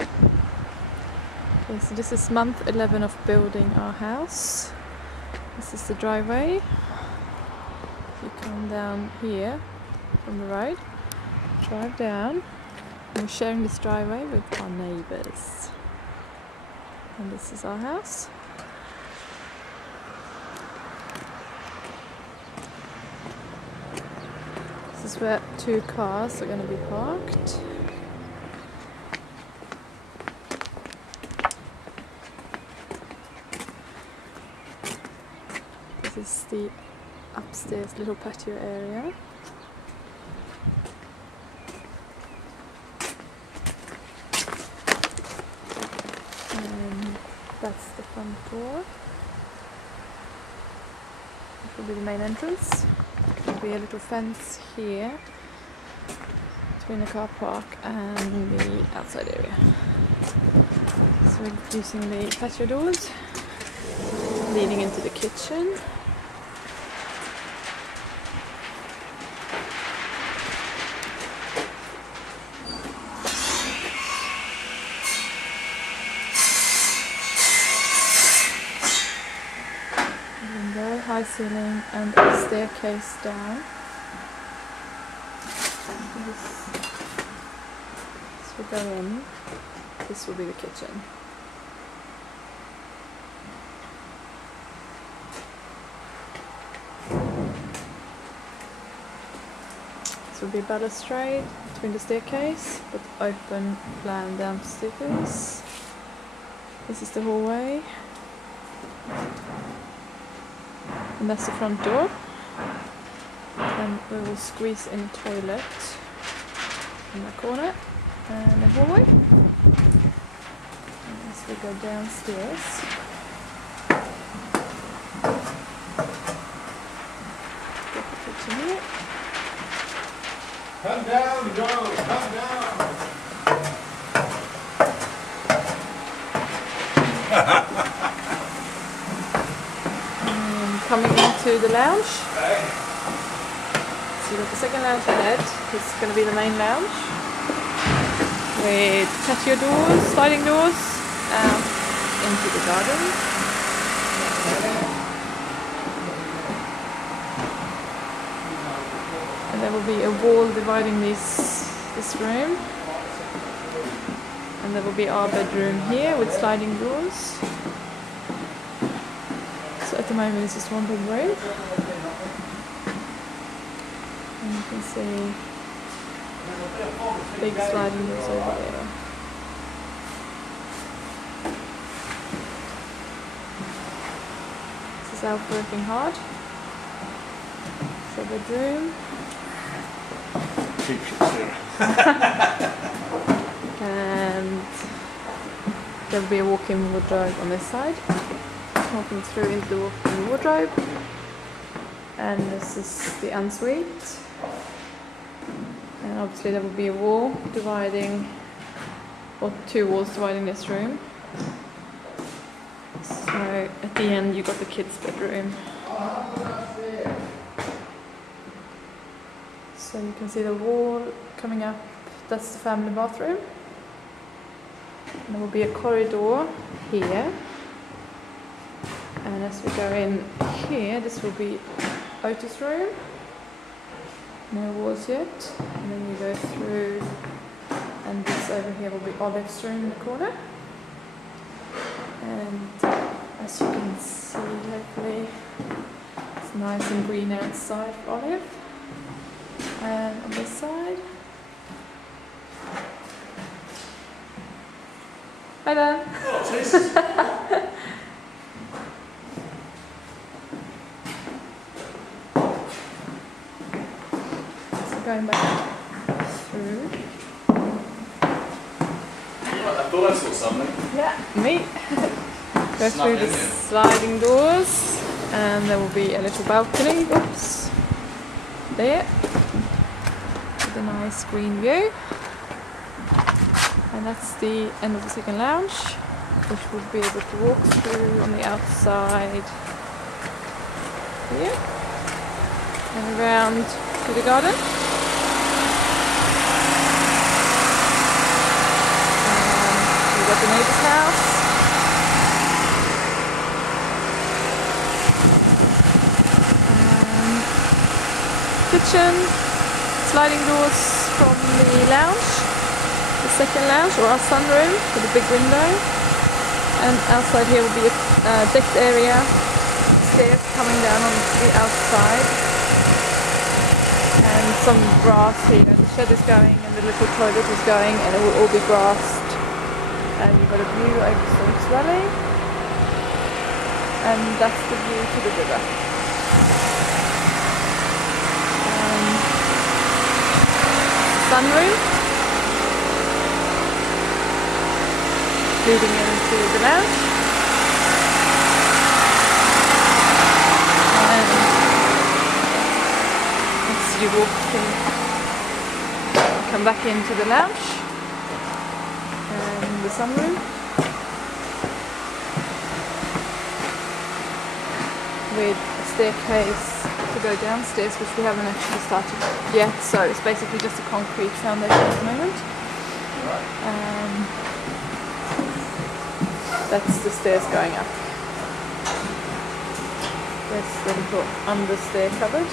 Okay, so this is month 11 of building our house. This is the driveway. You come down here from the road, drive down, and we're sharing this driveway with our neighbours. And this is our house. This is where 2 cars are going to be parked. This is the upstairs little patio area. And that's the front door. This will be the main entrance. There will be a little fence here between the car park and the outside area. So we're using the patio doors leading into the kitchen. Window, high ceiling, and a staircase down. This will go in. This will be the kitchen. This will be a balustrade between the staircase, with open plan downstairs. This is the hallway. And that's the front door. And we will squeeze in a toilet in the corner and a hallway. And as we go downstairs, get the kitchen here. Come down, Joe, come down. Coming into the lounge. So you've got the second lounge ahead. This is going to be the main lounge with patio doors, sliding doors out into the garden. And there will be a wall dividing this room. And there will be our bedroom here with sliding doors. So at the moment it's just one big room. And you can see big sliding doors over there. This is Alf working hard. So bedroom. And there will be a walk-in wardrobe on this side. Walking through into the walk-in wardrobe, and this is the ensuite, and obviously there will be a wall dividing, or 2 walls dividing this room. So at the end you got the kids' bedroom. So you can see the wall coming up, that's the family bathroom. And there will be a corridor here. And as we go in here, this will be Otis' room. No walls yet. And then you go through, and this over here will be Olive's room in the corner. And as you can see, hopefully, it's nice and green outside for Olive. And on this side. Hi Dan. Going back through. I thought I saw something. Yeah, me. Go through the sliding doors, and there will be a little balcony. Oops. There. With a nice green view. And that's the end of the second lounge, which we'll be able to walk through on the outside here. And around to the garden. the neighbor's house. Kitchen, sliding doors from the lounge, the second lounge or our sunroom with a big window. And outside here will be a decked area, stairs coming down on the outside, and some grass here. The shed is going and the little toilet is going, and it will all be grassed. And you've got a view over Storms Valley, and that's the view to the river. Sunroom leading into the lounge, and as you walk in, come back into the lounge and the sunroom with a staircase to go downstairs, which we haven't actually started yet, so it's basically just a concrete foundation at the moment. That's the stairs going up. There's the little understair cupboard.